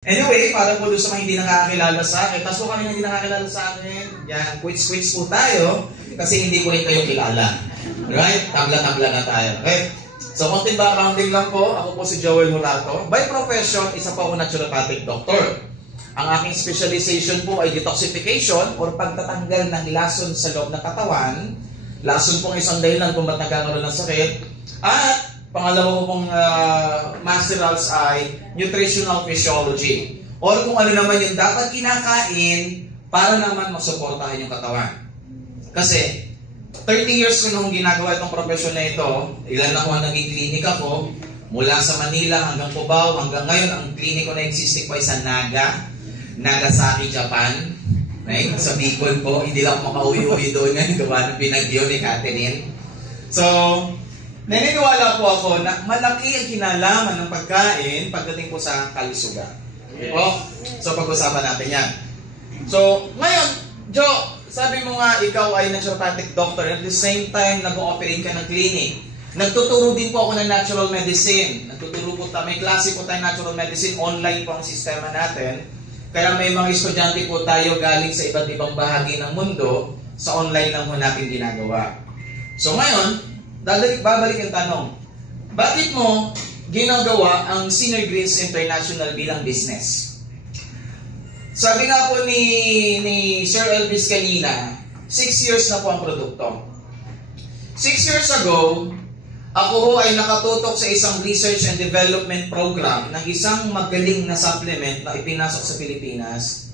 Anyway, para po doon sa mga hindi nakakilala sa akin, kaso kami hindi nakakilala sa akin, yan, quits po tayo, kasi hindi ko rin kayo kilala. Right? Tabla-tabla na tayo. Okay? So, konting backgrounding lang po, ako po si Joel Murato. By profession, isa po ako naturopathic doctor. Ang aking specialization po ay detoxification or pagtatanggal ng lason sa loob ng katawan. Lason po ang isang dahilan kung ba't nagkakaroon ng sakit. At pangalawa ko pong masterals ay nutritional physiology. Or kung ano naman yung dapat kinakain para naman masuportahan yung katawan. Kasi 30 years ko nung ginagawa itong profesyon na ito, ilan ako ang naging klinik ako, mula sa Manila hanggang Cubao, hanggang ngayon ang klinik ko na existing po ay sa Nagasaki, Japan. Right? Sa Bicol po, hindi lang makauwi-uwi doon ngayon, gawa ng binagyo ni Catherine. So, naniniwala po ako na malaki ang kinalaman ng pagkain pagdating po sa kalusugan. Okay po? So, pag-usapan natin yan. So, ngayon, Joe, sabi mo nga, ikaw ay naturopathic doctor and at the same time, nag-ooperate ka ng clinic. Nagtuturo din po ako ng natural medicine. Nagtuturo po tayo, may klase po tayo natural medicine, online po ang sistema natin. Kaya may mga estudyante po tayo galing sa iba't ibang bahagi ng mundo, sa online lang po natin ginagawa. So ngayon, babalik ang tanong, bakit mo ginagawa ang Senior Greens International bilang business? Sabi nga po ni Sir Elvis kanina, 6 years na po ang produkto. 6 years ago, ako ho ay nakatutok sa isang research and development program ng isang magaling na supplement na ipinasok sa Pilipinas.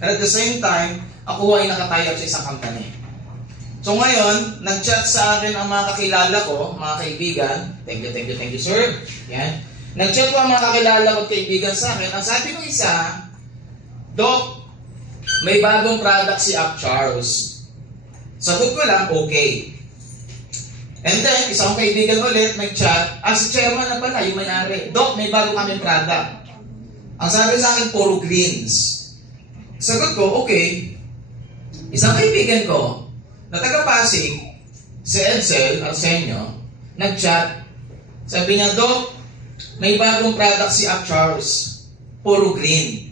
And at the same time, ako ho ay nakatayap sa isang company. So ngayon, nag-chat sa akin ang mga kakilala ko, mga kaibigan. Thank you, sir. Yan. Nag-chat po ang mga kakilala ko at kaibigan sa akin. Ang sabi ng isa, Doc, may bagong product si Up Charles. Sagot ko lang, okay. And then, isang kaibigan ulit, nag-chat. Si chairman na pala, yung may-ari. Doc, may bago kaming product. Ang sabi sa akin, puro greens. Sagot ko, okay. Isang kaibigan ko, na taga-Pasig, si Edsel Arsenio, nag-chat. Sabi niya, Doc, may bagong product si Up Charles. Puro green.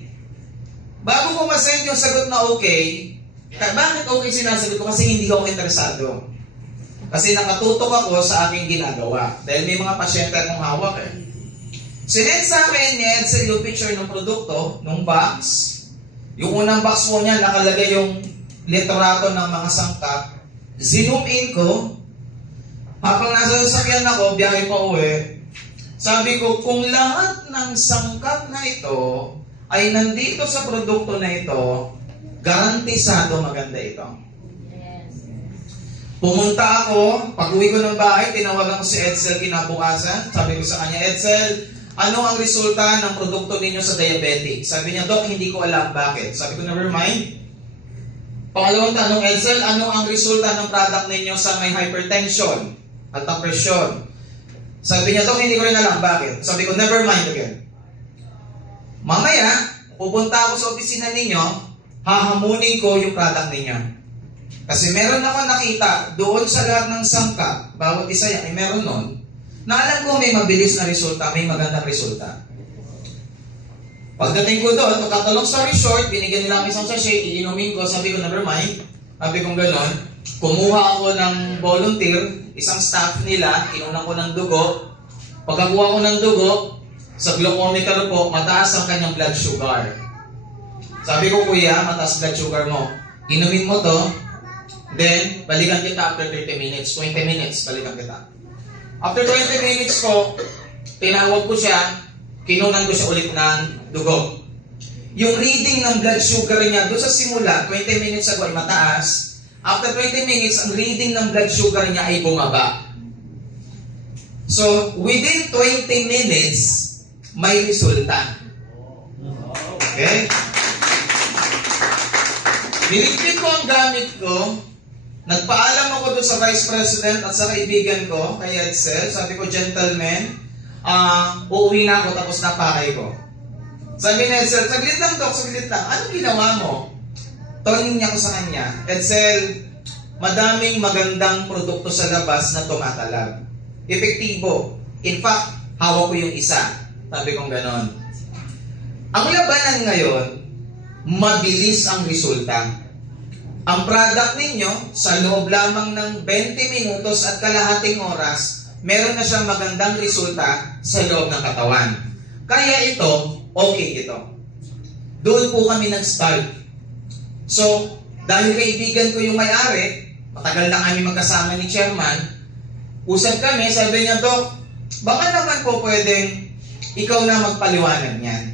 Bago ko masend yung sagot na okay, bakit okay sinasagot ko? Kasi hindi ako interesado. Kasi nakatutok ako sa aking ginagawa. Dahil may mga pasyente akong hawak eh. Sinend sa akin ni Edsel yung picture ng produkto, ng box. Yung unang box po niya, nakalagay yung litrato ng mga sangkap. Zoom in ko. Habang nasa sasakyan ako, biyahe pa uwi. Sabi ko, kung lahat ng sangkap na ito ay nandito sa produkto na ito, garantisado maganda ito. Pumunta ako, pag-uwi ko ng bahay, tinawagan ko si Edsel kinabukasan. Sabi ko sa kanya, Edsel, ano ang resulta ng produkto ninyo sa diabetic? Sabi niya, Doc, hindi ko alam bakit. Sabi ko, never mind. Pangalawang tanong, Edsel, ano ang resulta ng product ninyo sa may hypertension at ang presyon? Sabi niya, Doc, hindi ko rin alam bakit. Sabi ko, never mind again. Mamaya, pupunta ako sa opisina ninyo, hahamunin ko yung product ninyo. Kasi meron ako nakita, doon sa lahat ng sangkap, bawat isa yan, ay meron nun, na alam ko may mabilis na resulta, may magandang resulta. Pagdating ko doon, to cut a long story short, binigyan nila ang isang sachet, ininumin ko, sabi ko, never mind. Sabi kong gano'n, kumuha ako ng volunteer, isang staff nila, inunan ko ng dugo. Pagkakuha ko ng dugo, sa glucometer po, mataas ang kanyang blood sugar. Sabi ko, kuya, mataas blood sugar mo. Inumin mo to, then, balikan kita after 30 minutes. 20 minutes, balikan kita. After 20 minutes ko, tinawag ko siya, kinunan ko siya ulit ng dugo. Yung reading ng blood sugar niya, doon sa simula, 20 minutes ago ay mataas. After 20 minutes, ang reading ng blood sugar niya ay bumaba. So, within 20 minutes, may resulta. Okay? Niligpit ko ang gamit ko, nagpaalam ako doon sa Vice President at sa kaibigan ko, kay Edsel. Sabi ko, gentlemen, uuwi na ako tapos napakay ko. Sabi ni Edsel, saglit lang Doc, saglit lang. Anong ginawa mo? Toning niya ko sa kanya, Edsel, madaming magandang produkto sa labas na tumatalab. Epektibo. In fact, hawak ko yung isa. Sabi kong ganon. Ang labanan ngayon, mabilis ang resulta. Ang product ninyo, sa loob lamang ng 20 minutos at kalahating oras, meron na siyang magandang resulta sa loob ng katawan. Kaya ito, okay ito. Doon po kami nag-start. So, dahil kaibigan ko yung may-ari, matagal na kami magkasama ni Chairman, usap kami, sabi niya, Dok, baka naman po pwedeng ikaw na magpaliwanag niyan.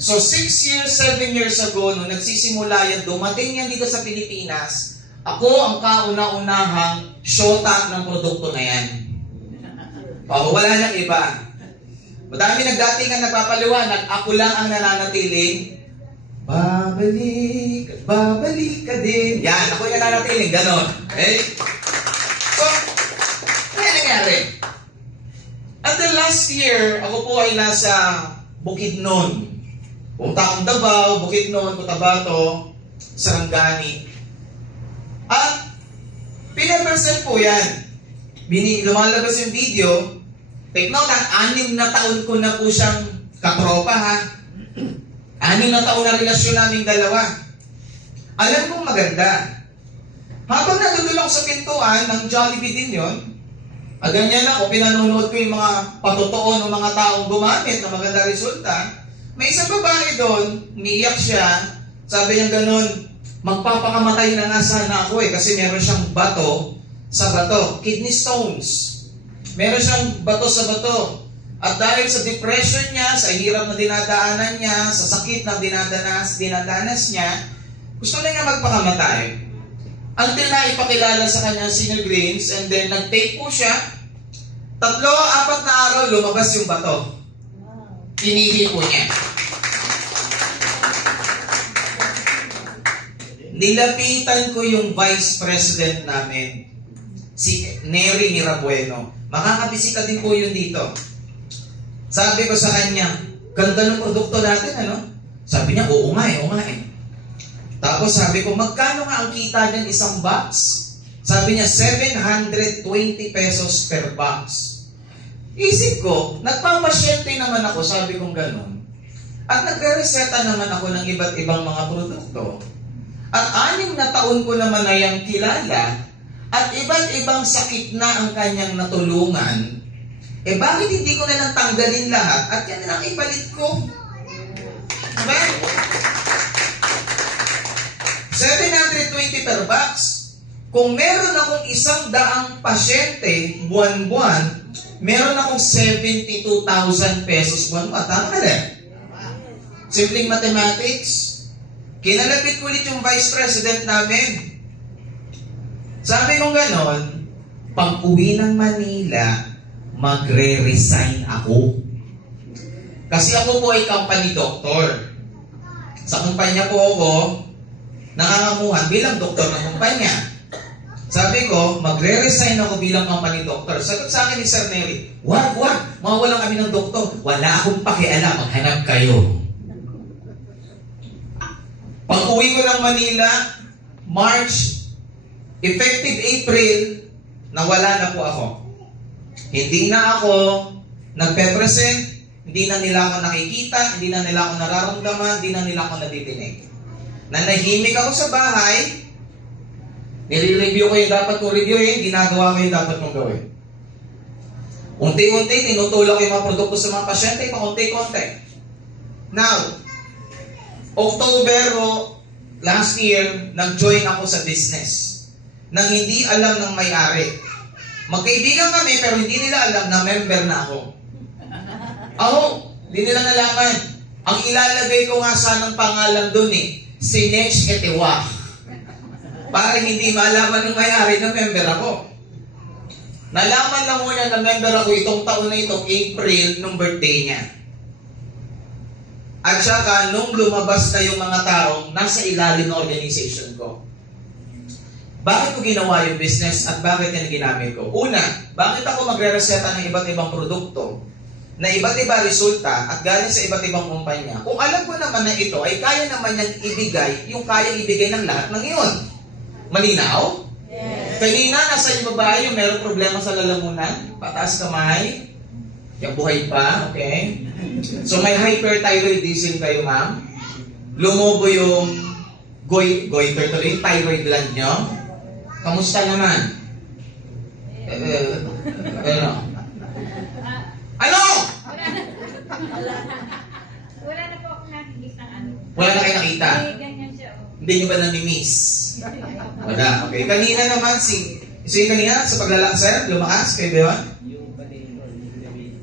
So, 6 years, 7 years ago, nung nagsisimula yan, dumating yan dito sa Pilipinas, ako ang kauna-unahang shota ng produkto na yan. Wala nang iba. Madami nagdating ang nagpapaliwanag, ako lang ang nananatiling, babalik, babalik ka din. Yan, ako yung nananatiling, ganon. Okay? So, ano nangyari? At the last year, ako po ay nasa Bukidnon. Punta akong Davao, Bukidnon, Cotabato, Sarangani. At pinapresent po yan. Lumalabas yung video. Take note, 6 na taon ko na po siyang katropa, ha? 6 na taon na relasyon naming dalawa. Alam kong maganda. Habang nandun ako sa pintuan ng Jollibee din yun, ganyan ako, pinanonood ko yung mga patotoo ng mga taong gumamit na maganda resulta. May isang babae doon, umiiyak siya, sabi niya ganun, magpapakamatay na nga sana ako kasi meron siyang bato sa bato, kidney stones. Meron siyang bato sa bato. At dahil sa depression niya, sa hirap na dinadaanan niya, sa sakit na dinadanas niya, gusto na niya magpakamatay. Until na ipakilala sa kanya Senior Greens, and then nag-take po siya. 3-4 na araw, lumabas yung bato. Pinili po niya. Nilapitan ko yung Vice President namin, si Nery Mirabueno. Makakabisita din po yun dito. Sabi ko sa kanya, ganda ng produkto natin, ano? Sabi niya, oo nga eh. Tapos sabi ko, magkano nga ang kita niyan isang box? Sabi niya, 720 pesos per box. Isip ko, nagpapasyente naman ako, sabi kong ganun. At nagre-reseta naman ako ng iba't ibang mga produkto. At 6 na taon ko naman na yung kilala, at iba't ibang sakit na ang kanyang natulungan, bakit hindi ko na lang tanggalin lahat at yan na lang ipalit ko? Diba? 720 per box. Kung meron akong 100 pasyente buwan-buwan, meron akong 72,000 pesos buwan-buwan. Tama na rin? Simpleng mathematics. Kinalapit ko ulit yung Vice President namin. Sabi kong ganon, pag uwi ng Manila, magre-resign ako. Kasi ako po ay company doctor. Sa kumpanya po ako, nangangamuhan bilang doktor ng kumpanya. Sabi ko, magre-resign ako bilang company doctor. Sagot sa akin ni Sir Nery, wag, mawawalan kami ng doktor. Wala akong pakialam, maghanap kayo. Pag uwi ko ng Manila, March, effective April, nawala na po ako. Hindi na ako nagpe-present, hindi na nila ako nakikita, hindi na nila ako nararamdaman, hindi na nila ako nadidinig. Nanahimik ako sa bahay, nire-review ko yung dapat kong reviewin, ginagawa ko yung dapat kong gawin. Unti-unti, tinutulak ko yung mga produkto sa mga pasyente, pakunti-kunti. Now, October last year, nag-join ako sa business nang hindi alam ng may-ari. Magkaibigan kami pero hindi nila alam na member na ako. Hindi nila nalaman. Ang ilalagay ko nga sanang pangalan dun Sinech Etiwa. Para hindi malaman ng may-ari na member ako. Nalaman lang muna na member ako itong taon na ito, April, nung birthday niya. At saka, nung lumabas na yung mga taong nasa ilalim ng organization ko. Bakit ko ginawa yung business at bakit yan ginamit ko? Una, bakit ako magre-reseta ng iba't ibang produkto na iba't iba resulta at galing sa iba't ibang kumpanya? Kung alam ko naman na ito ay kaya naman niyang ibigay yung kaya ibigay ng lahat ng iyon. Malinaw? Yes. Kanina, nasa yung babae yung meron problema sa lalamunan, pataas kamay. Yung buhay pa, okay? So may hyperthyroidism kayo, ma'am. Lumobo yung goiter tuloy, yung thyroid gland nyo. Kamusta naman? Ano? Ano? Wala na po akong nakikita ng ano. Wala na kayo nakita? Ganyan siya. Hindi nyo ba nami-miss? Wala, okay. Kanina naman, yung kanina sa sir, lumakas kayo, di ba?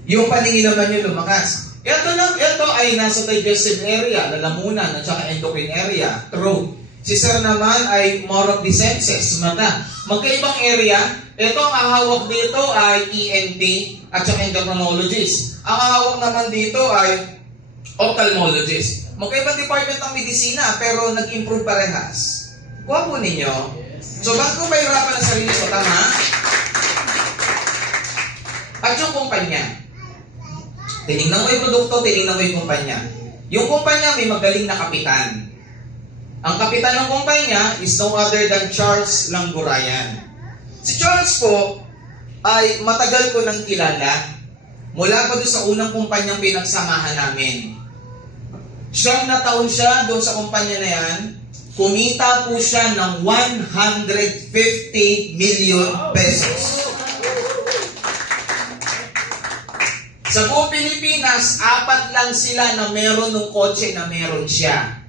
Yung paningin naman yung lumakas. Ito ay nasa digestive area, lalamunan, at saka endocrine area, throat. Si sir naman ay more of the senses, mata. Magkaibang area, ito ang hawak dito ay ENT at saka endocrinologist. Ang hawak naman dito ay ophthalmologist. Magkaibang department ng medisina, pero nag-improve parehas. Kuha po ninyo. So, bakit ko mahirapan ang sarili ko? Tama? At yung kumpanya. Tinignan mo yung produkto, tinignan mo yung kumpanya. Yung kumpanya may magaling na kapitan. Ang kapitan ng kumpanya is no other than Charles Langgurayan. Si Charles po ay matagal ko nang kilala. Mula pa doon sa unang kumpanyang pinagsamahan namin. 9 na taon siya doon sa kumpanya na yan. Kumita po siya ng 150 million pesos. Sa buong Pilipinas, 4 lang sila na meron ng kotse na meron siya.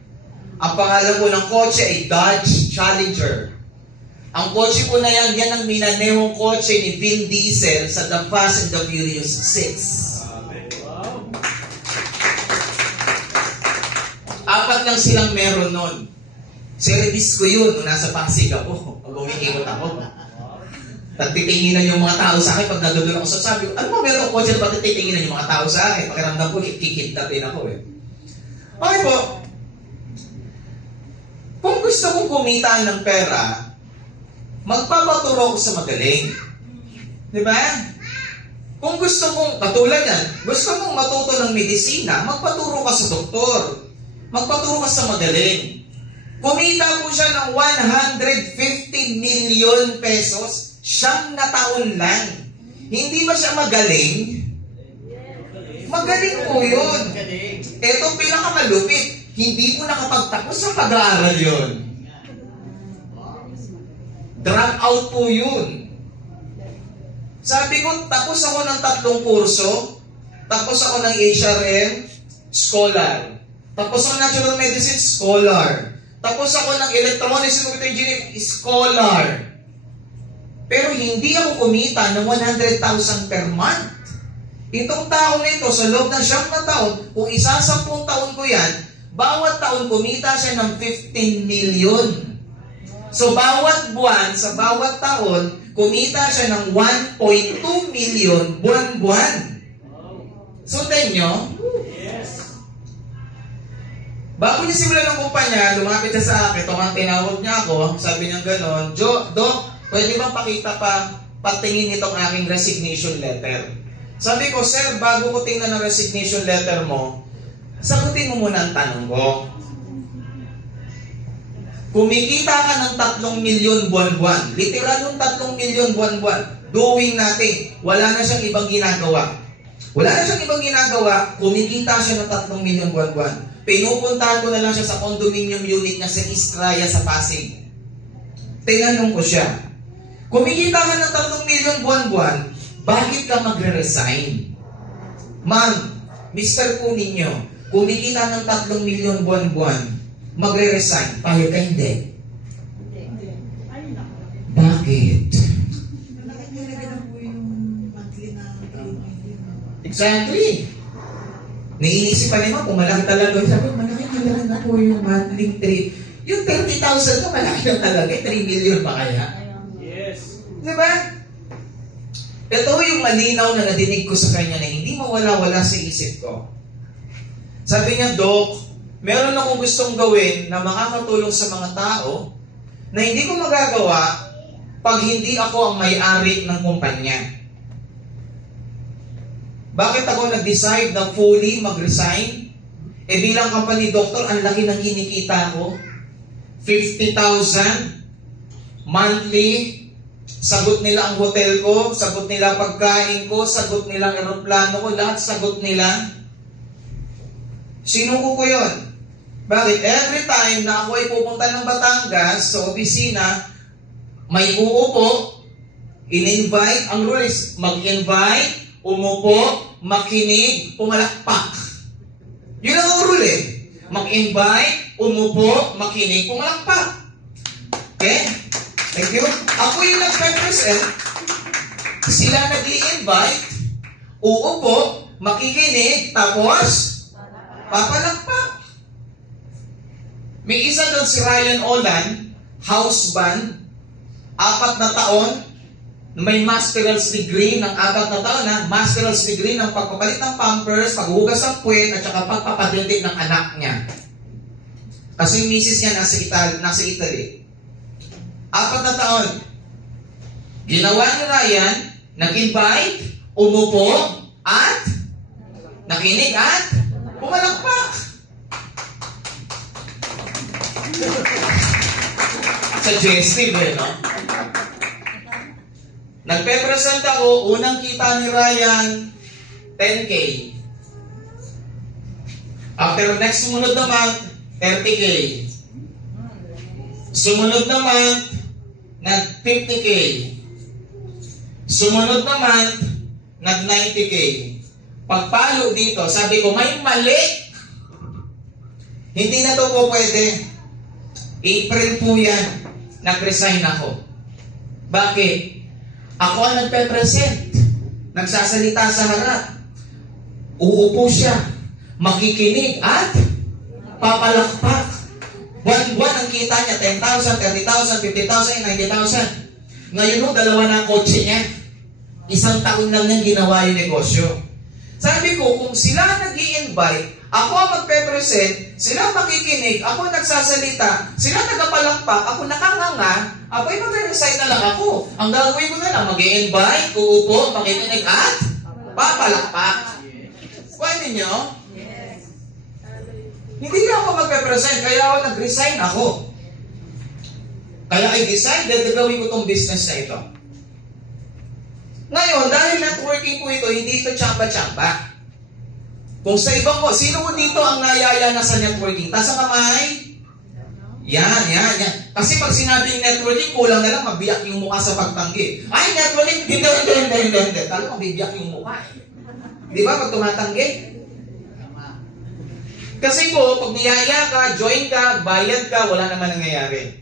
Ang pangalan po ng kotse ay Dodge Challenger. Ang kotse po na yan, yan ang minanehong kotse ni Vin Diesel sa The Fast and the Furious 6. 4 lang silang meron nun. Service ko yun nung nasa Pasig ako. Pag umikikot ako. Tatitinginan yung mga tao sa akin pag nagdodon ako sa sabi ko, ano mo meron kotse na bakit titinginan yung mga tao sa akin? Pakiramdam ko, kikidnapin ako eh. Okay po. Kung gusto kong kumita ng pera, magpapaturo ko sa magaling. Di ba? Kung gusto kong, katulad yan, gusto mong matuto ng medisina, magpaturo ka sa doktor. Magpaturo ka sa magaling. Kumita po siya ng 150 million pesos, 9 na taon lang. Hindi ba siya magaling? Magaling po yun. Ito pinakamalupit. Hindi po nakapagtapos sa pag-aaral yun. Drop out po yun. Sabi ko, tapos ako ng 3 kurso, tapos ako ng HRM, scholar. Tapos ako ng natural medicine, scholar. Tapos ako ng electronics and computer engineering, scholar. Pero hindi ako kumita ng 100,000 per month. Itong taon na ito, sa loob ng 9 na taon, kung 10 taon ko yan, bawat taon kumita siya ng 15 million. So, bawat buwan, sa bawat taon, kumita siya ng 1.2 million buwan-buwan. So, nyo? Yes. Bago niya simulan ng kumpanya, lumapit siya sa akin, tinawag niya ako, sabi niya gano'n, Doc, pwede bang pakita pa, patingin itong aking resignation letter? Sabi ko, sir, bago ko tingnan ang resignation letter mo, sagutin mo muna ang tanong ko. Kumikita ka ng 3 milyon buwan-buwan. Literal yung 3 milyon buwan-buwan. Doing natin. Wala na siyang ibang ginagawa. Wala na siyang ibang ginagawa. Kumikita siya ng 3 milyon buwan-buwan. Pinupuntahan ko na lang siya sa condominium unit niya sa Estrella sa Pasig. Tinanong ko siya, kumikita ka ng 3 milyon buwan-buwan, bakit ka magre-resign? Ma'am, Mr. po ninyo, kumikita ng 3 milyon buwan-buwan, magre-resign, pahit ka hindi. Bakit? Exactly. Naiisip pa naman kung malaki talaga. Sabi, malaki talaga na po yung monthly trip. Yung 30,000 na malaki na talaga. 3 million pa kaya? Yes. Diba? Ito yung malinaw na nadinig ko sa kanya na hindi mawala-wala sa isip ko. Sabi niya, Doc, meron akong gustong gawin na makakatulong sa mga tao na hindi ko magagawa pag hindi ako ang may-ari ng kumpanya. Bakit ako nag-decide na fully mag-resign? Bilang company doctor, ang laki ng kinikita ko. 50,000 monthly, Sagot nila ang hotel ko, sagot nila pagkain ko, sagot nila ang eroplano ko, lahat sagot nila. Sinuko ko yun. Bakit? Every time na ako ay pupunta ng Batangas sa opisina, may uupo, in-invite, ang rule is mag-invite, umupo, makinig, pumalakpak. Yun ang rule eh. Mag-invite, umupo, makinig, pumalakpak. Okay? Thank you. Ako yung nag-represent, sila nag-i-invite, uupo, makikinig, tapos papalakpak. May isa doon si Ryan Olan, house band, 4 na taon, may master's degree ng 4 na taon na, master's degree ng pagpapalit ng pampers, paghugas ng puwet, at saka pagpapadildig ng anak niya. Kasi yung misis niya nasa Italy. 4 na taon. Ginawa ni Ryan, nag-invite, umupo, at nakinig at pumalakpak. Suggestive eh, no? Nagpe-present ako, unang kita ni Ryan, 10K. After next sumunod na month, 30K. Sumunod na month, nag-50K. Sumunod na month, nag-90K. Pagpalo dito, sabi ko, may mali. Hindi na to po pwede. April po yan, nag-resign ako. Bakit? Ako ang nagpe-present. Nagsasalita sa harap. Uupo siya. Makikinig at papalakpak. Buwan-buwan ang kita niya, 10,000, 30,000, 50,000, 90,000. Ngayon ho, 2 na ang kotse niya. 1 taon lang niyang ginawa yung negosyo. Sabi ko, kung sila nag-i-invite, ako ang magpe-present, sila makikinig, ako nagsasalita, sila nagapalakpak, ako nakanganga, ako ay mag-resign na lang ako. Ang gagawin ko na lang, mag-i-invite, uupo, makikinig at papalakpak. Pwede nyo? Hindi ako magpe-present, kaya ako nag-resign ako. Kaya I decided na gawin ko itong business na ito. Ngayon, dahil networking ko ito, hindi ito tsamba-tsamba. Kung sa ibang ko, sino ko dito ang nayaya na sa networking? Taas ang kamay? Yan. Kasi pag sinabing networking, kulang na lang mabiyak yung mukha sa pagtanggi. Ay, networking, hindi. Talagang mabiyak yung mukha. Di ba? Pag tumatanggi. Kasi po, pag niyaya ka, join ka, bayad ka, wala naman nangyayari.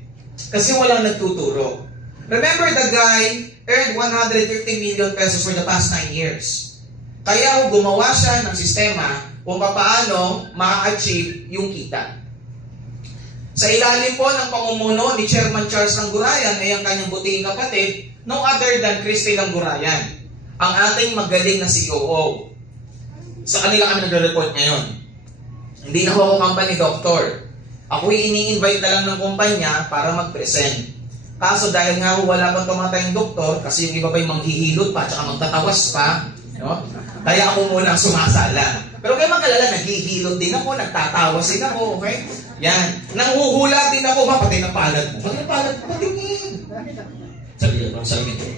Kasi walang nagtuturo. Remember, the guy earned 150 million pesos for the past 9 years. Kaya gumawa siya ng sistema kung paano ma-achieve yung kita. Sa ilalim po ng pamumuno ni Chairman Charles Langgurayan ay ang kanyang butihing kapatid, no other than Christy Langgurayan, ang ating magaling na COO. Sa kanila kami nagre-report ngayon. Hindi na ako company doctor. Ako'y ini-invite na lang ng kumpanya para mag-present. Kaso dahil nga wala pang tumatayong doktor, kasi yung iba pa yung manghihilot pa, tsaka magtatawas pa, no? Kaya ako muna sumasala. Pero kayo mag-alala, naghihilot din ako, nagtatawas din ako, okay? Yan. Nanghuhula din ako, patay ng palad mo. Patay ng palad mo, patingin. Sabi nito.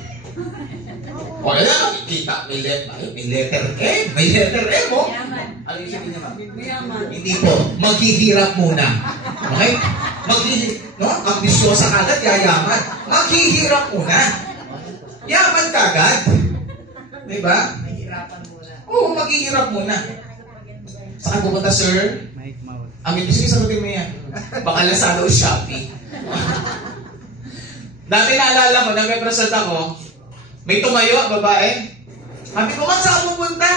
O yan, nakikita, may letter M. May letter M, oh. Ano yung sabi niya, ma'am? Hindi po, maghihirap muna. Okay? No? Ambisyosa agad, yayaman. Maghihirap muna. Yaman ka agad. Diba? Oo, maghihirap muna. Saan pupunta, sir? Sige, sagutin mo yan. Baka Lazada o Shopee. Dati naalala ko, nag-represent ako, may tumayo, babae. Sabi ko, man, saan pupunta?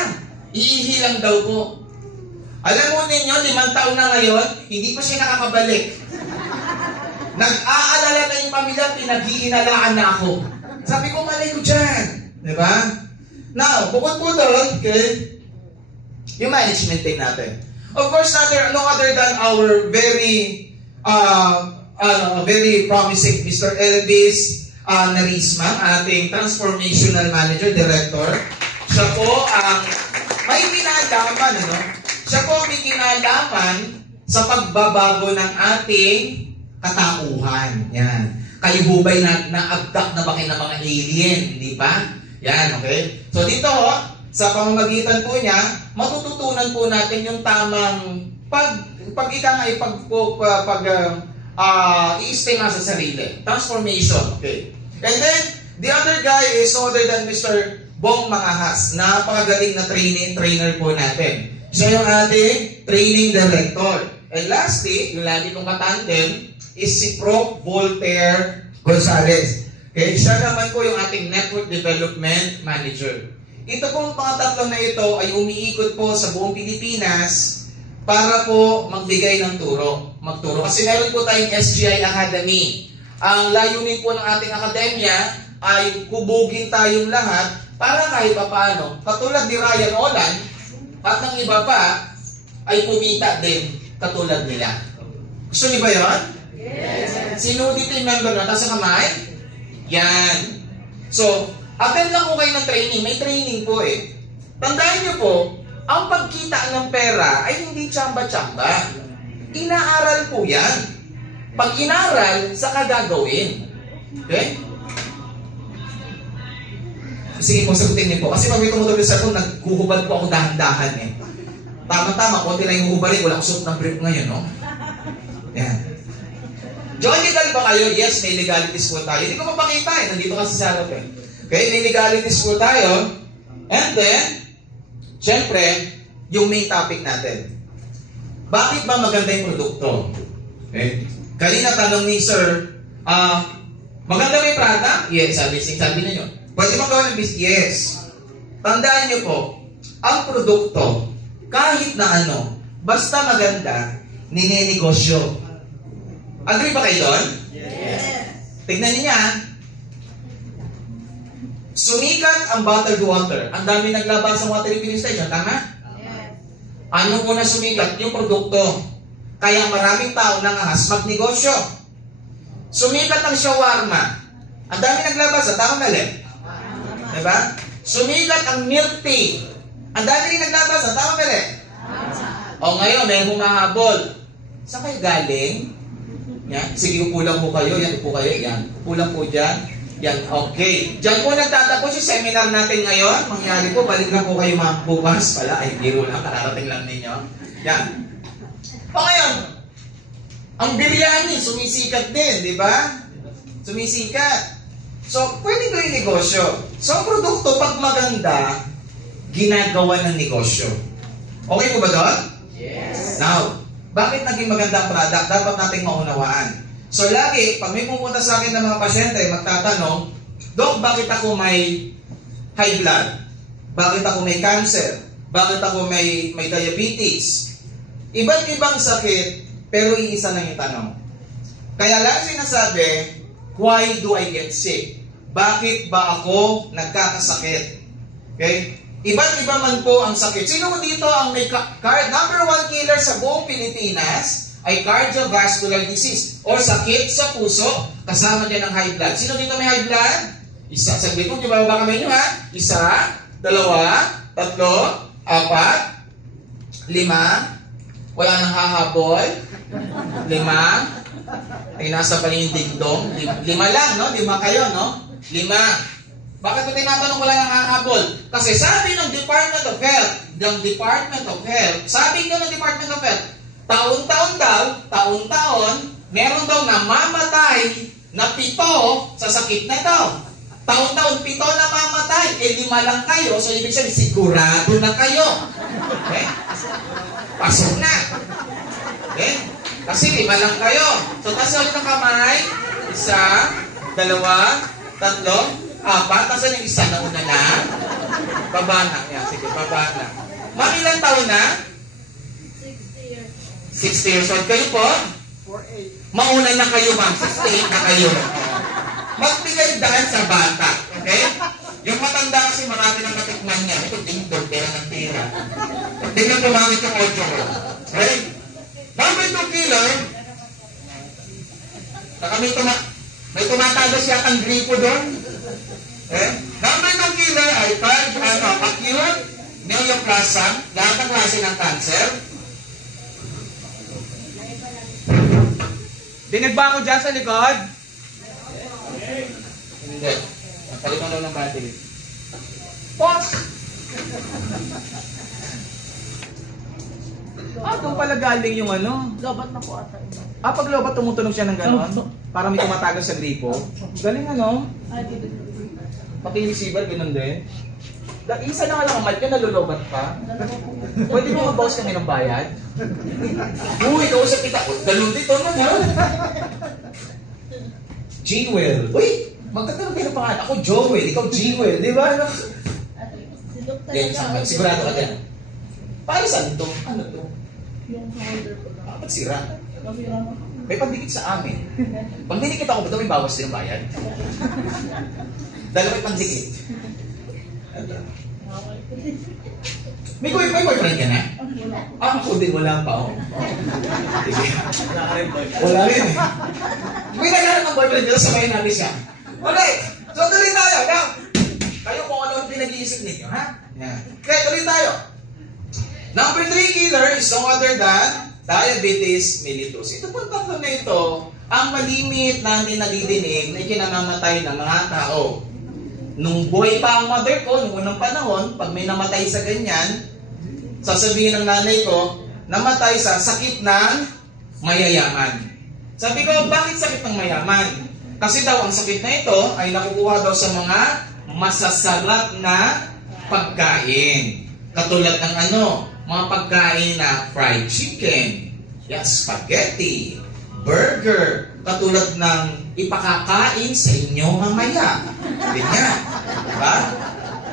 Iihi lang daw po. Alam mo ninyo, 5 taon na ngayon, hindi pa siya nakakabalik. Nag-aalala na yung pamilya, pinag-iinalaan na ako. Sabi ko, mali ko dyan. Diba? Now, bukod po doon, okay, yung management team natin. Of course, no other than our very promising Mr. Elvis Narisma, ating transformational manager, director. Siya po ang may kinalaman, ano? Siya po may kinalaman sa pagbabago ng ating katauhan. Yan. Kayo bubay na-abduct na ba kayo ng mga alien, di ba? Yan, okay? So dito, sa pamamagitan po niya, matututunan po natin yung tamang i-stay nga sa sarili. Transformation, okay? And then, the other guy is other than Mr. Bong Mangahas. Napakagaling na trainer po natin. Siya yung ating training director. And lastly, yung lagi kong katandem, is si Prof. Voltaire Gonzalez. Okay, siya naman po yung ating Network Development Manager. Ito pong mga tatlo na ito ay umiikot po sa buong Pilipinas para po magbigay ng magturo. Kasi meron po tayong SGI Academy. Ang layunin po ng ating akademya ay hubugin tayong lahat para kahit paano, katulad ni Ryan Olan at ng iba pa, ay kumita din katulad nila. Gusto niyo ba yun? Yes. Sino dito yung member na? Taas sa kamay? Yan. So, attend lang po kayo ng training. May training po eh. Tandaan niyo po, ang pagkita ng pera ay hindi tsamba-tsamba. Inaaral po yan. Pag inaral, saka gagawin. Okay? Sige po, sagutin niyo po. Kasi pag may tumutulog sa ako, naghuhubad po ako dahan-dahan eh. Tama-tama, konti lang yung hubarin. Wala akong suot ng brief ngayon, no? Yan. John, legal ba kayo? Yes, may legalities po tayo. Hindi ko mapakita eh. Nandito kasi sa harap eh. Okay, may legalities po tayo. And then, syempre, yung main topic natin. Bakit ba maganda yung produkto? Okay. Kanina tanong ni Sir, maganda ba yung product? Yes, sabi niyo. Pwede magawa ng business? Yes. Tandaan niyo po, ang produkto, kahit na ano, basta maganda, ninenegosyo. Agree ba kayo doon? Yes. Tignan niyo yan. Sumikat ang bottled water. Ang dami naglabas sa water refilling station, tama? Yes. Ano muna sumikat? Yung produkto. Kaya maraming tao nangahas magnegosyo. Sumikat ang shawarma. Ang dami naglabas, tama mali? Diba? Sumikat ang milk tea. Ang dami rin naglabas, tama mali? O ngayon, may humahabol. Saan kayo galing? Yan. Sige, upulang po kayo. Yan, upo kayo. Yan. Upulang po dyan. Yan. Okay. Diyan po nagtatapos yung seminar natin ngayon. Mangyari po, balik na po kayo mga bukas pala. Ay, biro lang. Kararating lang ninyo. Yan. O ngayon, ang biryani, sumisikat din, di ba? Sumisikat. So, pwede ko yung negosyo. So, ang produkto, pag maganda, ginagawa ng negosyo. Okay po ba doon? Yes. Now, bakit naging maganda ang product? Dapat nating maunawaan. So, lagi, pag may pupunta sa akin ng mga pasyente, magtatanong, Dok, bakit ako may high blood? Bakit ako may cancer? Bakit ako may diabetes? Iba't ibang sakit, pero iisa lang yung tanong. Kaya lang sinasabi, why do I get sick? Bakit ba ako nagkakasakit? Okay? Iba't iba man po ang sakit. Sino mo dito ang may number 1 killer sa buong Pilipinas ay cardiovascular disease or sakit sa puso, kasama din ang high blood. Sino dito may high blood? Isa. Sabi ko, di ba ba kami nyo ha? Isa, dalawa, tatlo, apat, lima, wala nang hahabol, lima, ay nasa pa yung dingdong, lima lang, no? Lima kayo, no? Lima. Bakit ko tinatanong wala nang hahabol? Kasi sabi ng Department of Health, sabi ng Department of Health, taon-taon, meron daw namamatay na 7 sa sakit na ito. Taon-taon, 7 namamatay. Eh, 5 lang kayo. So, ibig sabihin, sigurado na kayo. Okay? Pasok na. Okay? Kasi 5 lang kayo. So, taas ulit ng kamay. 1, 2, 3, 4. Tasan yung isa na una na. Baba na. Yan, sige, baba na. Ma'am, ilang taon na? 60 years old. Kayo po? 48. Mauna na kayo, ma'am. 68 na kayo. Magbigay daan sa bata. Okay? Yung matanda kasi marami ng matikman niya. Ito, dingdong, pera ng tira. Tingnan tumamit yung audio ko. Okay? Number 2 killer, may tumatagas yatang gripo doon. Okay? Number 2 killer ay acute neoplasm, lahat ng klase ng cancer. Dinig ba ako dyan sa likod? Hindi. Palitan daw ng battery. Pause! Doon pala galing yung ano. Lobat na po ata. Pag lobat tumutunog siya ng gano'n? Para may tumatagas sa gripo? Galing ano? Ay, dito. Paki-receiver, gano'n din. Isa na nga lang ang mic ka, nalulobat pa. Pwede mo mag-bounce kami ng bayad? Uy, kausap kita. Ganun dito naman ha? Jewel. Uy, magkakaroon kayo ng pangalan. Ako Joel, ikaw Jewel. Di ba? Si Doktor. Sigurado ka dyan. Para saan ito? Ano ito? Yung sa order ko lang. Ba't sira? Nasira mo. May pandikit sa amin. Pag dinikit ako, ba't may bawas din ang bayad? Dahil may pandikit. May boyfriend ka na? Ako din, wala pa. Sige. Wala rin eh. May naghanap ng boyfriend dito, sabayin natin siya. Okay, so tuloy tayo. Now, kayo kung ano ang pinag-iisip ninyo, ha? Yan. Okay, tuloy tayo. Number 3 killer is no other than diabetes mellitus. Ito po tatlo na ito, ang malimit na hindi nadidinig na ikinamamatay ng mga tao. Nung buhay pa ang mother ko, nung unang panahon, pag may namatay sa ganyan, sasabihin ng nanay ko, namatay sa sakit ng mayayaman. Sabi ko, bakit sakit ng mayaman? Kasi daw ang sakit na ito ay nakukuha daw sa mga masasarap na pagkain. Katulad ng mga pagkain na fried chicken, spaghetti, burger, katulad ng ipakakain sa inyo mamaya. Ganyan. Diba?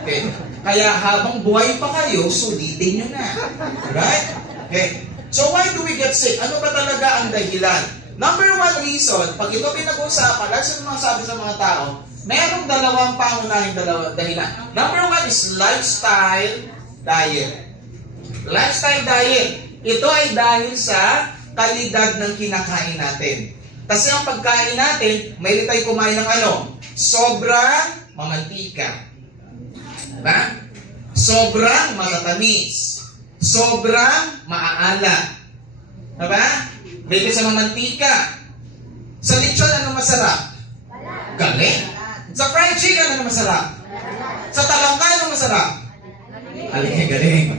Okay. Kaya habang buhay pa kayo, sulitin nyo na. Right? Okay. So why do we get sick? Ano ba talaga ang dahilan? Number 1 reason, pag ito pinag-uusapan, lalo sa mga sabi sa mga tao, merong dalawang pangunahing dahilan. Number 1 is lifestyle diet. Lifestyle diet. Ito ay dahil sa kalidad ng kinakain natin. Kasi ang pagkain natin, may tayo kumain ng sobrang mamantika. Diba? Sobrang matatamis. Sobrang maaalat. Diba? Dito sa mamantika. Sa lechon, ano masarap? Galing. Sa fried chicken, ano masarap? Sa talangka, ano masarap? Galing.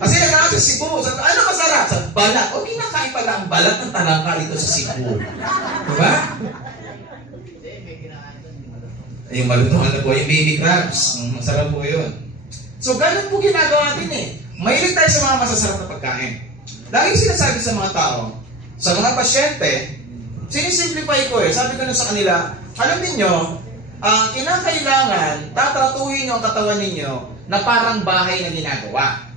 Kasi nagkakaroon sa Cebu, ano masarap? Sa balat. O kinakain pala ang balat ng talangka dito sa Cebu. Diba? Yung malutuhan na po, yung baby crabs. Masarap po yun. So, ganun po ginagawa natin eh. Mahilig tayo sa mga masasarap na pagkain. Laging sinasabi sa mga tao, sa mga pasyente, sinisimplify ko eh. Sabi ko na sa kanila, alam ninyo, kinakailangan, tatratuhin nyo ang katawan ninyo na parang bahay na ginagawa.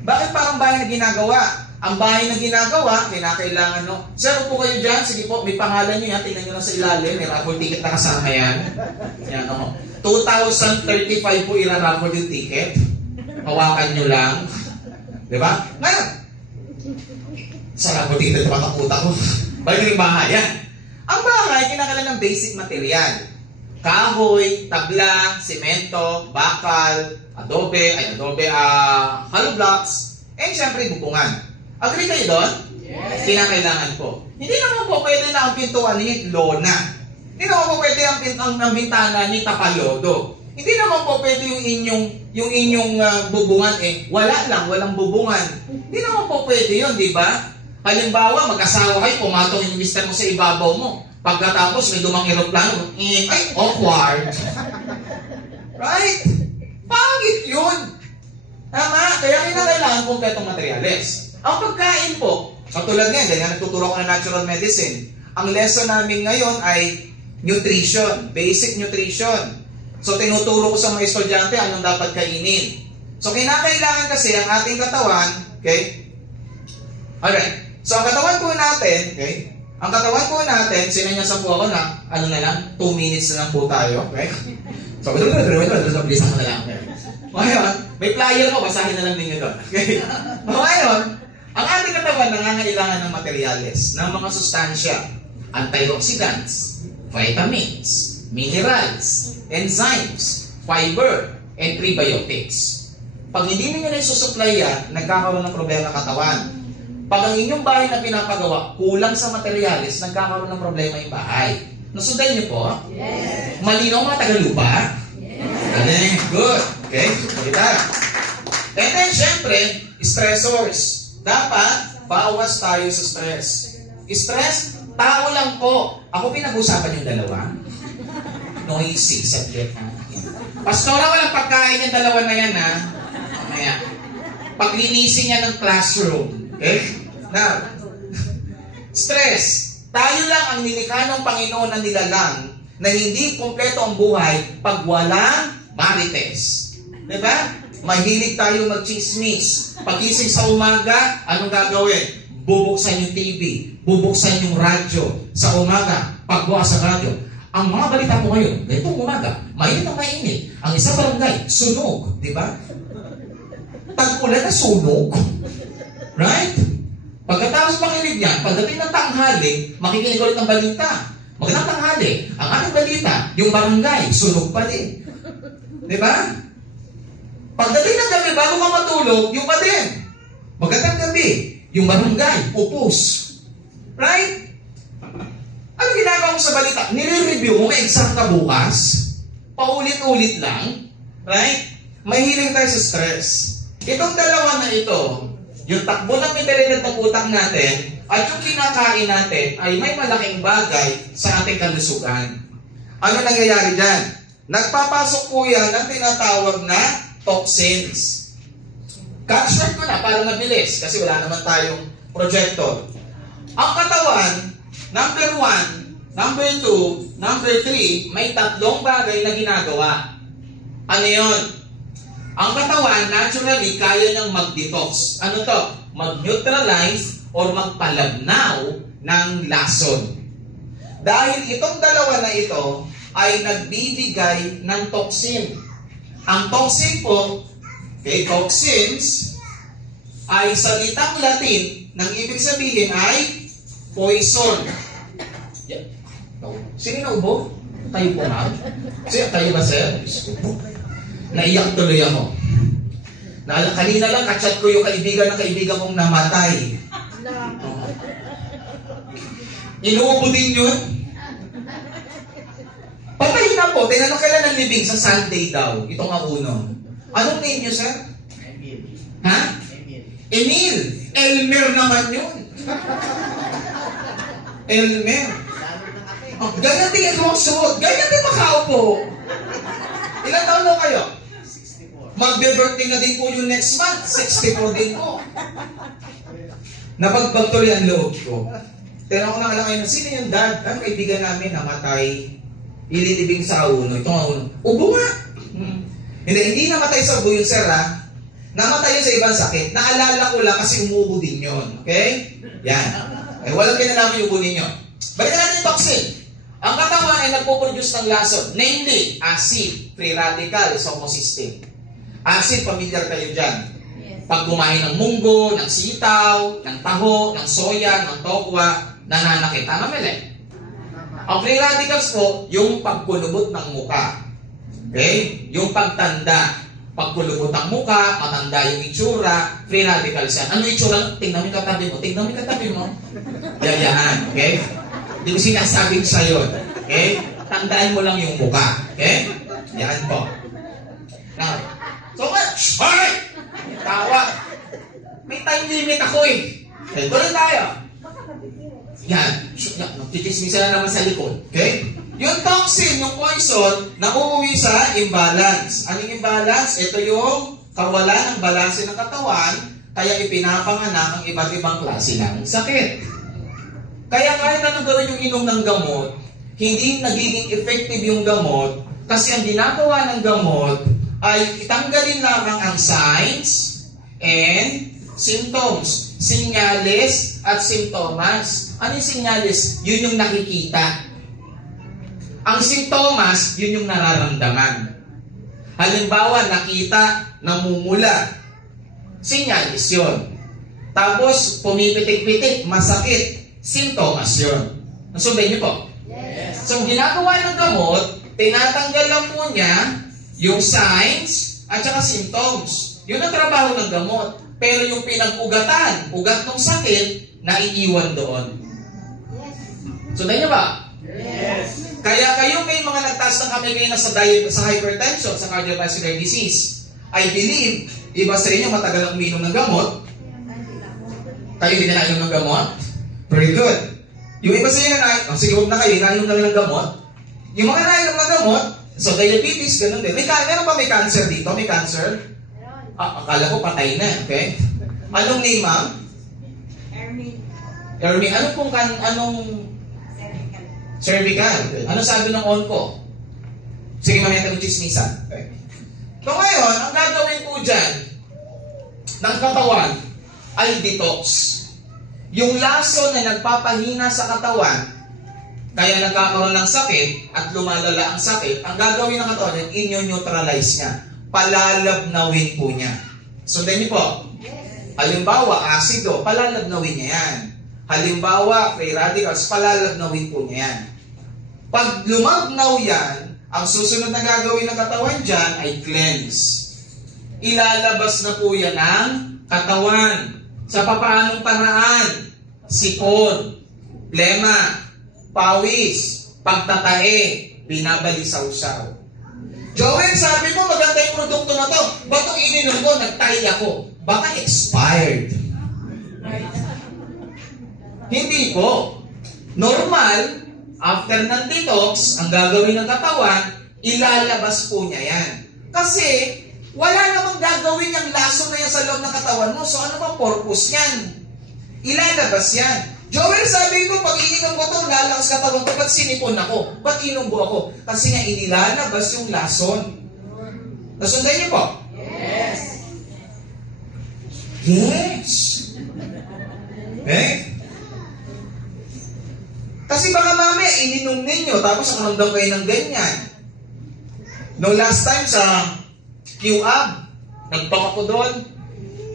Bakit parang bahay na ginagawa? Ang bahay na ginagawa, kinakailangan sir, upo kayo dyan, sige po, may pangalan nyo yan, tingnan nyo lang sa ilalim, may raffle ticket na kasama yan. Yan, 2,035 po ira-raffle yung ticket. Hawakan nyo lang. Diba? Ngayon, sa raffle ticket, matakuta ko. Balik yung bahay, yan. Ang bahay, kinakailangan ng basic material. Kahoy, tabla, semento, bakal, adobe, hollow blocks, and syempre bubungan. Agree kayo doon? Yes. Kinakailangan po. Hindi naman po pwede na ang pintuan ni lona. Hindi naman po pwede ang bintana ni tapalodo. Hindi naman po pwede yung inyong bubungan walang bubungan. Hindi naman po pwede yun, di ba? Halimbawa, mag-asawa kayo, pumatong yung mister mo sa ibabaw mo. Pagkatapos may dumang aeroplano, ay, awkward. Right? Pangit yun. Tama? Kaya kinakailangan kompletong materyales. Ang pagkain po, katulad ngayon, dahil nga nagtuturo ko ng natural medicine, ang lesson namin ngayon ay nutrition, basic nutrition. So, tinuturo ko sa mga estudyante anong dapat kainin. So, kinakailangan kasi ang ating katawan, okay? Alright. So, ang katawan po natin, okay? Ang katawan po natin, sinanyasan po ako na, 2 minutes na lang po tayo, okay? So, bilisan ko na lang, okay? Ngayon, may flyer ko, basahin na lang ninyo doon, okay? Ngayon, ang ating katawan nangangailangan ng materyales, ng mga sustansya, antioxidants, vitamins, minerals, enzymes, fiber, and prebiotics. Pag hindi ninyo na isusupply yan, nagkakaroon ng problema katawan. Pag ang inyong bahay na pinapagawa, kulang sa materyales, nagkakaroon ng problema yung bahay. Nasundan niyo po? Yes. Malinaw mga Tagalupa? Yes. Good. Okay, kita. And then, syempre, stressors. Dapat, bawas tayo sa stress. Stress, tao lang po. Ako pinag-usapan yung dalawa. Noisy, saglit ha. Pastora, walang pagkain yung dalawa na yan ha. Mamaya. Paglinisin niya ng classroom. Okay? Now, stress. Tayo lang ang nilikha ng Panginoon na nilalang na hindi kumpleto ang buhay pag walang marites. Diba? Mahilig tayo mag-chismis. Pagising sa umaga, anong gagawin? Bubuksan yung TV, bubuksan yung radyo. Sa umaga, pagbukas sa radyo. Ang mga balita po ngayon, ganitong umaga, mainit ang mainit. Ang isang barangay, sunog. Diba? Tag-ulan na sunog. Right? Pagkatapos makinig niya, pagdating ng tanghali, makikinig ulit ng balita. Magandang tanghali, ang ating balita, yung barangay, sunog pa din. Diba? Pagdating ng gabi, bago ka matulog, yung pa din. Magandang gabi, yung barangay, upos. Right? Ano ginagawa mo sa balita? Nire-review mo, may exam ka bukas. Paulit-ulit lang. Right? Mahiling tayo sa stress. Itong dalawa na ito, yung takbo ng intelligent ng utak natin at yung kinakain natin ay may malaking bagay sa ating kalusugan. Ano nangyayari dyan? Nagpapasok po yan ang tinatawag na toxins. Cut short ko na para mabilis kasi wala naman tayong projector. Ang katawan, number 1, number 2, number 3, may tatlong bagay na ginagawa. Ano yun? Ang katawan, naturally, kaya niyang mag-detox. Ano to? Mag-neutralize or magpalabnaw ng lason. Dahil itong dalawa na ito ay nagbibigay ng toxin. Ang toxin po, okay, toxins, ay salitang Latin, nang ibig sabihin ay poison. Yeah. Sino naubo? Kayo po na? Kayo ba, sir? Naiyak tuloy ako. Kanina lang, kachat ko yung kaibigan kong namatay. Inuubo din yun. Patay na po. Tinanong kailan ng libing sa Sunday daw. Itong ang uno. Anong name niyo, sir? Emil. Ha? Emil. Elmer naman yun. Elmer. Oh, ganyan din yung suot. Ganyan din makaupo. Ilan taon na kayo? Magbe-birthday na din po yung next month. 64 din po. Napagbag tuloy ang loob ko. Tinanong ko na lang ngayon, sino yung dad? Ang kaibigan namin namatay. Ililibing sa uno. Ito nga uno. Ubo nga. Hindi namatay sa ubo yun, sir, ha? Namatay yun sa ibang sakit. Naalala ko lang kasi umuubo din yun. Okay? Yan. Walang kinalaman yung ubo ninyo. Balikan natin yung toxin. Ang katawan ay nagpo-produce ng lason. Namely, acid, free radical, sa homosystem. Acid, familiar kayo dyan. Yes. Pag kumain ng munggo, ng sitaw, ng taho, ng soya, ng tokwa, nananakit. Tama, Mele? Ang free radicals po, yung pagkulubot ng muka. Okay? Yung pagtanda. Pagkulubot ng muka, matanda yung itsura, free radicals yan. Ano itsura? Tingnan mo yung katabi mo. Tingnan mo yung katabi mo. Yayaan. Okay? Hindi ko sinasabing sa yun. Okay? Tandaan mo lang yung muka. Okay? Yan po. Now, so much! Alright! Tawa. May time limit ako eh. Okay, tuloy tayo. Yan. Nagtitismisa na naman sa likod. Okay? Yung toxin, yung poison, nauuwi sa imbalance. Anong imbalance? Ito yung kawalan ng balanse ng katawan, kaya ipinapanganak ang iba't ibang klase ng sakit. Kaya kahit anong gawin yung inom ng gamot, hindi nagiging effective yung gamot kasi ang ginagawa ng gamot ay itanggalin lamang ang signs and symptoms. Sinyales at simptomas. Ano yung sinyales? Yun yung nakikita. Ang simptomas, yun yung nararamdaman. Halimbawa, nakita, namumula. Sinyales yun. Tapos, pumipitik-pitik, masakit. Simptomas yun. Nasundan niyo po? Yes. So, ginagawa ng gamot, tinatanggal lang po niya yung signs at saka symptoms. Yun ang trabaho ng gamot. Pero yung pinag-ugatan, ugat ng sakit, naiiwan doon. Yes. Sundan niyo ba? Yes. Kaya kayo may mga nagtaas ng kamay kayo na sa hypertension, sa cardiovascular disease. I believe, iba sa inyo matagal ang uminom ng gamot. Kayo hindi na nainom ng gamot? Very good. Yung iba sa inyo na, sige huwag na kayo, nainom na lang ng gamot. Yung mga nainom ng gamot, so diabetes, ganun din. Meron pa may cancer dito? May cancer? Akala ko patay na, okay? Anong name, ma'am? Ermi. Anong cervical. Ano sabi ng onco? Sige, mamaya tayo chismisan. Okay. So ngayon, ang gagawin po dyan ng katawan ay detox. Yung lason na nagpapahina sa katawan, kaya nagkakaroon ng sakit at lumalala ang sakit, ang gagawin ng katawan ay inyo-neutralize niya. Palalabnawin po niya. Sundan niyo po. Halimbawa, asido, palalabnawin niya yan. Halimbawa, free radicals, palalabnawin po niya yan. Pag lumabnaw yan, ang susunod na gagawin ng katawan dyan ay cleanse. Ilalabas na po yan ng katawan. Sa papaanong paraan? Sipon, plema, pawis, pagtatae, binabalisaw-saw. Joel, sabi mo maganda yung produkto na to. Ba't ang ininom ko? Nagtahi ako. Baka expired. Hindi po. Normal, after ng detox, ang gagawin ng katawan, ilalabas po niya yan. Kasi, wala namang gagawin yung laso na yan sa loob ng katawan mo. So, ano bang purpose niyan? Ilalabas yan. Joel, sabi ko, pag ininom ko ito, lalakas katawan ko, ba't sinipon ako? Ba't inom ko ako? Kasi nga, inilalabas yung lason. Nasundan niyo po? Yes. Yes. Okay? Kasi baka mamaya, ininom ninyo, tapos ang ramdam kayo ng ganyan. No last time sa QAB, nagtalk ako doon,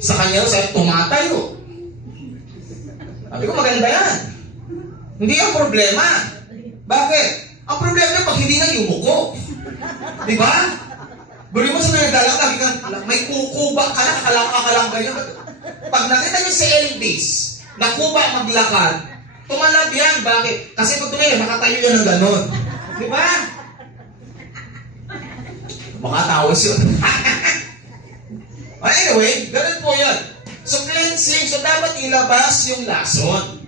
sa kanya, sabi, tumatayo. Sabi ko, maganda yan. Hindi ang problema. Bakit? Ang problema pag hindi na yumuko. Di ba? Buli mo sa mga nagdalak, may kukuba ka na, kalaka ka lang ganyan. Pag nakita niyo si Elvis, nakuba maglakad, tumalab yan. Bakit? Kasi pag tumayo, nakatayo yan ng ganon. Di ba? Makatawas yun. Anyway, ganun po yun. So cleansing, so dapat ilabas yung lason,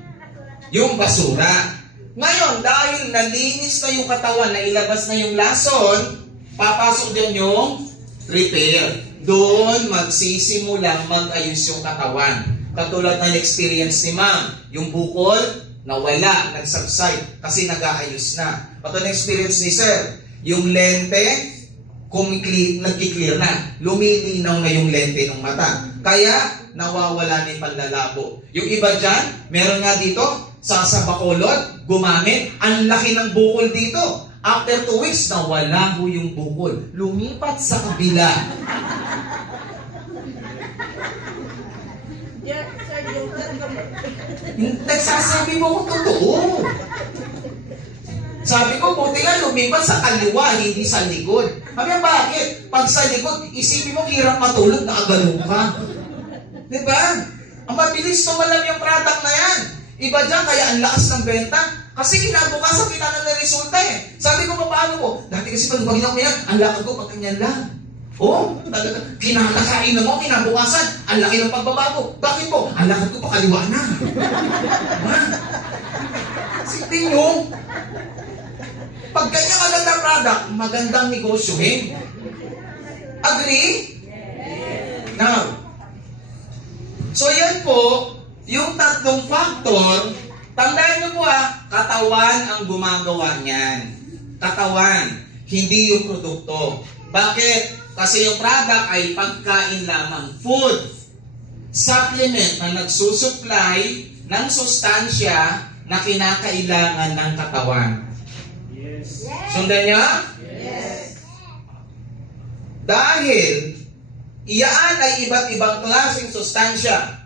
yung basura. Ngayon, dahil nalinis na yung katawan, na ilabas na yung lason, papasok din yung repair. Doon magsisimulang mag-ayos yung katawan. Katulad ng experience ni ma'am, yung bukol, nawala, nagsubside, kasi nag-aayos na. Katulad ng experience ni sir, yung lente, nagkiklear na. Lumilinaw na yung lente ng mata. Kaya, nawawala na yung panlalabo. Yung iba dyan, meron nga dito, sa Bacolod, gumamit, ang laki ng bukol dito. After 2 weeks, nawala ho yung bukol. Lumipat sa kabila. Nagsasabi mo ko totoo. Sabi ko, buti nga lumipat sa kaliwa, hindi sa likod. Sabi nga, bakit? Pag sa likod, isipin mo, hirap matulog, nakagano'n ka. Diba? Ang mabilis tumalam yung product na yan. Iba dyan, kaya ang lakas ng benta. Kasi kinabukasan, kita na resulta eh. Sabi ko, paano ko? Dati kasi pag bagin ako yan, ang lakad ko, pag ganyan lang. Oh, kinakakain na mo, kinabukasan, ang laki ng pagbabago. Bakit po? Ang lakad ko, pakaliwa na. Diba? Sipin nyo, pag ganyang magandang product, magandang negosyohin. Agree? Now, so yan po, yung tatlong factor, tandaan nyo po katawan ang gumagawa niyan. Katawan, hindi yung produkto. Bakit? Kasi yung product ay pagkain lamang, food. Supplement na nagsusupply ng sustansya na kinakailangan ng katawan. Yes. Sundan niya? Yes. Dahil iyan ay iba't ibang klaseng sustansya,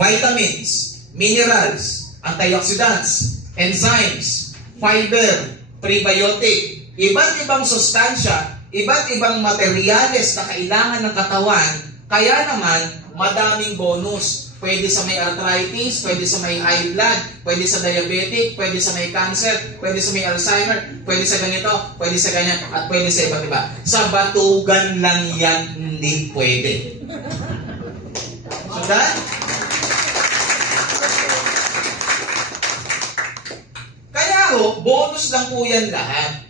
vitamins, minerals, antioxidants, enzymes, fiber, prebiotic, iba't ibang sustansya, iba't ibang materyales na kailangan ng katawan, kaya naman madaming bonus. pwede sa may arthritis, pwede sa may high blood, pwede sa diabetic, pwede sa may cancer, pwede sa may Alzheimer, pwede sa ganito, pwede sa ganyan, at pwede sa iba't iba. Sa batugan lang yan, hindi pwede. Sundan? Kaya bonus lang po yan lahat.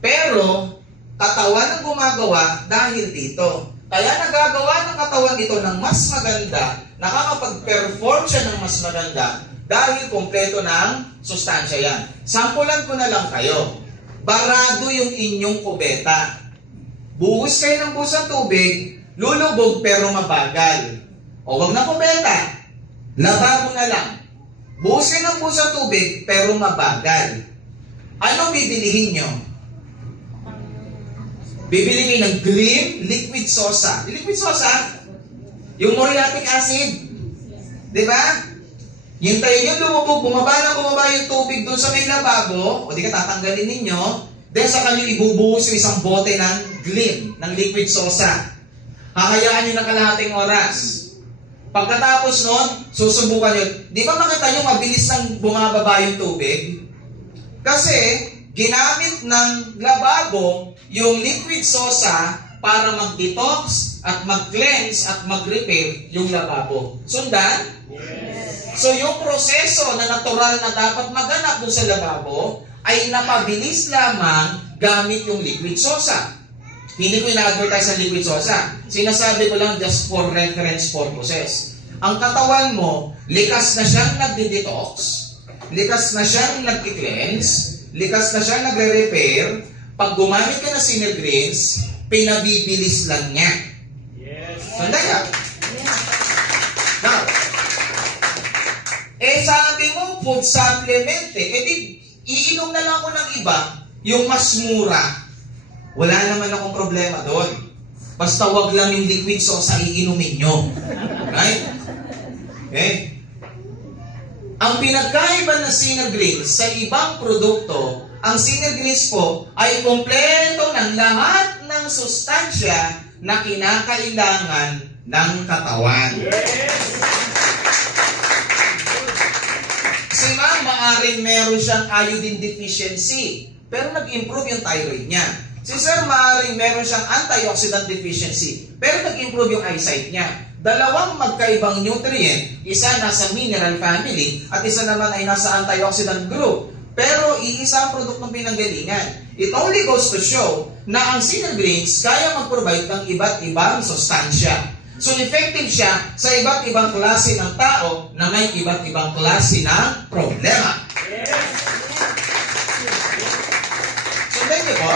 Pero, katawan ang gumagawa dahil dito. Kaya nagagawa ng katawan ito ng mas maganda, nakakapag-perform siya ng mas maganda dahil kompleto ng sustansya yan. Sampulan ko na lang kayo. Barado yung inyong kubeta. Buhos kayo ng buhos ng tubig, lulubog pero mabagal. O wag na kubeta, lababo na lang. Buhos kayo ng buhos ng tubig pero mabagal. Ano bibilihin nyo? Bibili kayo ng Glim Liquid Sosa. Liquid Sosa, yung muriatic acid. Di ba? Hintayin nyo lumubog, bumaba yung tubig doon sa may lababo, o di ka tatanggalin ninyo, then saka nyo ibubuhos yung isang bote ng Glim, ng Liquid Sosa. Hahayaan nyo ng kalahating oras. Pagkatapos nun, susubukan nyo. Di ba makita nyo mabilis nang bumababa yung tubig? Kasi, ginamit ng lababo yung liquid sosa para mag-detox at mag-cleanse at mag-repair yung lababo. Sundan? Yes. So yung proseso na natural na dapat maganap dun sa lababo ay napabilis lamang gamit yung liquid sosa. Hindi ko ina-advertise ang liquid sosa. Sinasabi ko lang just for reference purposes. Ang katawan mo, likas na siyang nagdi-detox, likas na siyang nag-cleanse, likas na siya nagre-repair. Pag gumamit ka ng Synergreens, pinabibilis lang niya. Yes. Sanda ka? Yes. Now, sabi mo, food supplement di, iinom na lang ako ng iba, yung mas mura. Wala naman akong problema doon. Basta wag lang yung liquid sosa iinumin nyo. Right? Okay? Ang pinagkaiba ng Synergreens sa ibang produkto, ang Synergreens po ay kompleto ng lahat ng sustansya na kinakailangan ng katawan. Yes. Si ma'am, maaring meron siyang iodine deficiency, pero nag-improve yung thyroid niya. Si sir, maaring meron siyang antioxidant deficiency, pero nag-improve yung eyesight niya. Dalawang magkaibang nutrient, isa nasa mineral family at isa naman ay nasa antioxidant group. Pero iisa ang produktong pinanggalingan. It only goes to show na ang Synergreens kaya mag-provide ng iba't ibang sustansya. So effective siya sa iba't ibang klase ng tao na may iba't ibang klase ng problema. Sundan niyo po?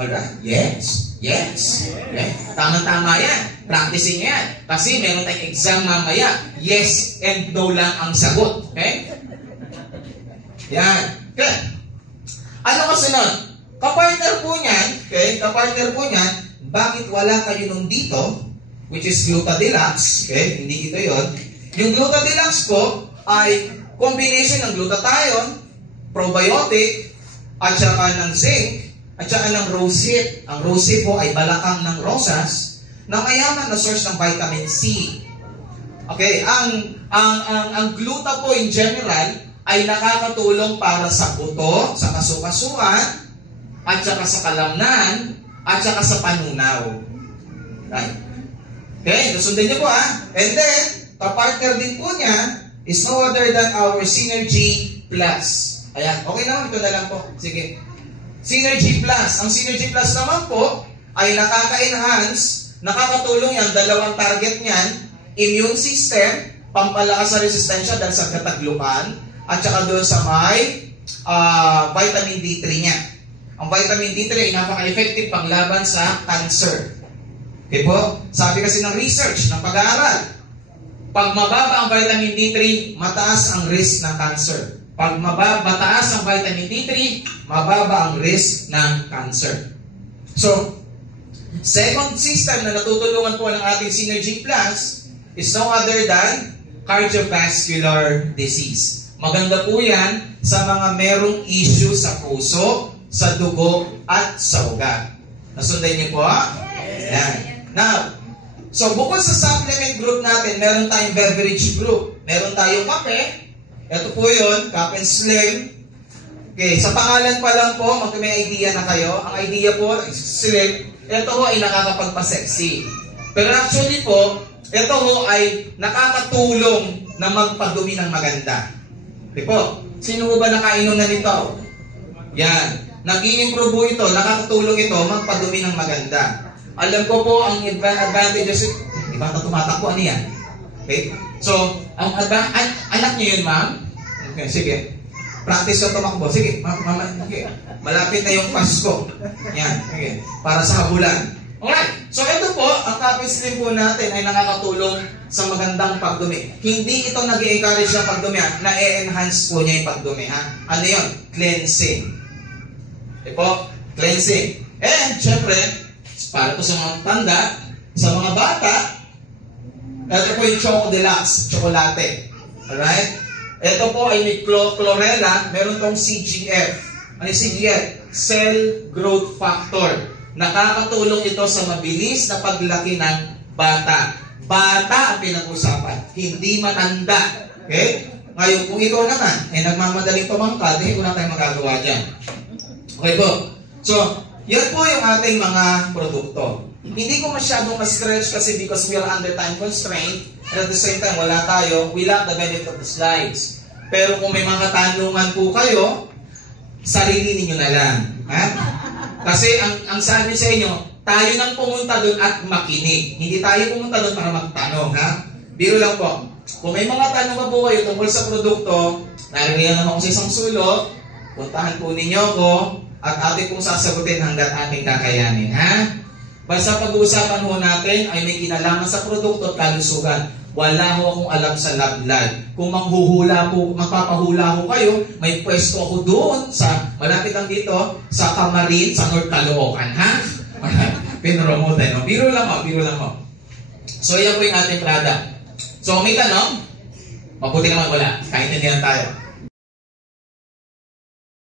Alright? Yes. Yes. Okay. Tama-tama yan. Practicing yan. Kasi meron tayong exam mamaya. Yes and no lang ang sagot. Okay? Yan. Okay. Ano kasunod? Kapartner po niyan, okay? Kapartner po niyan, bakit wala kayo nung dito, which is Glutadeluxe, okay? Hindi ito yon. Yung Glutadeluxe po ay combination ng glutathione, probiotic, at saka ng zinc, at saka ng rosehip. Ang rosehip po ay balakang ng rosas na mayaman na source ng vitamin C. Okay, ang gluta po in general ay nakakatulong para sa buto, sa kasukasuan, at saka sa kalamnan, at saka sa panunaw. Right. Okay, susundin niyo po And then, kapartner din po niya is no other than our Synergy Plus. Ayan, okay naman, ito na lang po. Sige. Synergy Plus. Ang Synergy Plus naman po ay nakaka-enhance, nakakatulong yan, dalawang target niyan, immune system, pampalakas sa resistensya dahil sa kataglupan, at saka doon sa may vitamin D3 niya. Ang vitamin D3 ay napaka-effective panglaban sa cancer. Okay po? Sabi kasi ng research, ng pag-aaral, pag mababa ang vitamin D3, mataas ang risk ng cancer. Pag mataas ang vitamin D3, mababa ang risk ng cancer. So, second system na natutulungan po ng ating Synergy Plus is no other than cardiovascular disease. Maganda po yan sa mga merong issue sa puso, sa dugo, at sa ugat. Nasundan niyo po? Yes. Yan. Now, So, bukod sa supplement group natin, meron tayong beverage group. Meron tayong kape. Ito po yun, Cup and Slim. Okay, sa pangalan pa lang po, may idea na kayo. Ang idea po, Slim, ito ho ay nakakapagpa-sexy. Pero actually po, ito ho ay nakakatulong na magpadumi ng maganda. Okay po, sino ho ba nakainom na nito? Yan. Nag-i-improve po ito, nakakatulong ito magpadumi ng maganda. Alam ko po ang advantages, di ba tumatakbo, ano yan? Okay? So, anak niyo yun, ma'am? Okay, sige. Practice na tumakbo. Sige, okay. Malapit na yung Pasko. Yan, okay. Para sa habulan. Alright, so ito po, ang Cup and Slim po natin ay nakakatulong sa magandang pagdumi. Hindi ito nag-i-encourage ng pagdumi, na-enhance po niya yung pagdumi. Ha? Ano yun? Cleansing. Okay po? Cleansing. And, syempre, para po sa mga tanda, sa mga bata, ito po yung Choco Deluxe, tsokolate. Alright? Ito po ay may chlorella, meron tong CGF. Ano yung CGF? Cell Growth Factor. Nakakatulong ito sa mabilis na paglaki ng bata. Bata ang pinag-usapan, hindi matanda. Okay? Ngayon, kung ikaw naman, nagmamadaling tumangkad, wala tayong magagawa dyan. Okay po? So, yan po yung ating mga produkto. Hindi ko masyadong ma-stretch kasi because we are under time constraint and at the same time wala tayo, we lack the benefit of the slides. Pero kung may mga katanungan po kayo, sarili ninyo na lang. Ha? Kasi ang sabi sa inyo, tayo nang pumunta doon at makinig. Hindi tayo pumunta doon para magtanong. Ha? Biro lang po. Kung may mga tanong po kayo tungkol sa produkto, nariyan naman ako sa isang sulok, puntahan po ninyo ko at ating pong sasagutin hanggat ating kakayanin. Ha? Basta pag-uusapan ho natin ay may kinalaman sa produkto at kalusugan. Wala ho akong alam sa lablad. Kung magpapahula ho kayo, may pwesto ako doon sa, malapit lang dito, sa Camarin, sa North Caloocan. Ha? Pinromote, no? Biro lang ho. So, yan po yung ating product. So, may tanong? Mabuti naman wala. Kaintindihan tayo.